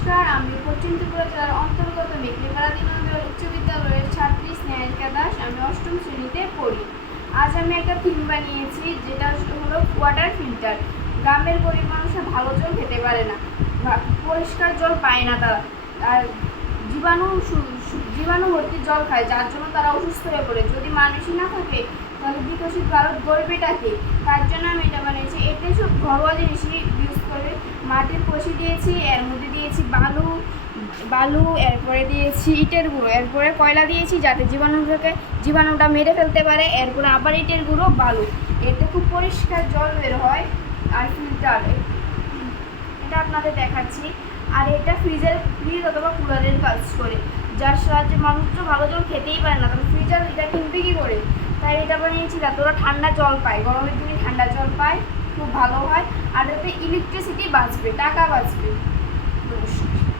নমস্কার, আমি পশ্চিম ত্রিপুরা জেলার অন্তর্গত মেঘলিপাড়া ৩ নম্বর উচ্চ বিদ্যালয়ের ছাত্রী স্নেহালিকা দাস। আমি অষ্টম শ্রেণীতে পড়ি। আজ আমি একটা থিম বানিয়েছি, যেটা হলো ওয়াটার ফিল্টার। গ্রামের গরিব মানুষরা ভালো জল খেতে পারে না, পরিষ্কার জল পায় না তারা, আর জীবাণু ভর্তি জল খায়, যার জন্য তারা অসুস্থ হয়ে পড়ে। যদি মানুষই না থাকে তাহলে বিকশিত ভারত গড়বেটাকে? তার জন্য আমি এটা বানিয়েছি। এতে সব ঘরোয়া জিনিসই ইউজ করে। মাটির কষি দিয়েছি, এর মধ্যে দিয়েছি বালু, এরপরে দিয়েছি ইটের গুঁড়ো, এরপরে কয়লা দিয়েছি যাতে জীবাণুটা মেরে ফেলতে পারে, এরপরে আবার ইটের গুঁড়ো, বালু। এতে খুব পরিষ্কার জল বের হয়। আর ফিল্টার এটা আপনাদের দেখাচ্ছি। আর এটা ফ্রিজ অথবা কুলারের কাজ করে, যার সাহায্যে মানুষ তো ভালো জল খেতেই পারে না, তবে ফ্রিজার এটা কিনবে কী করে? তাই এটা বানিয়েছি যাতে ওরা ঠান্ডা জল পায়, গরমের দিনে ঠান্ডা জল পায়, খুব ভালো হয়। আর এতে ইলেকট্রিসিটি বাঁচবে, টাকা বাঁচবে।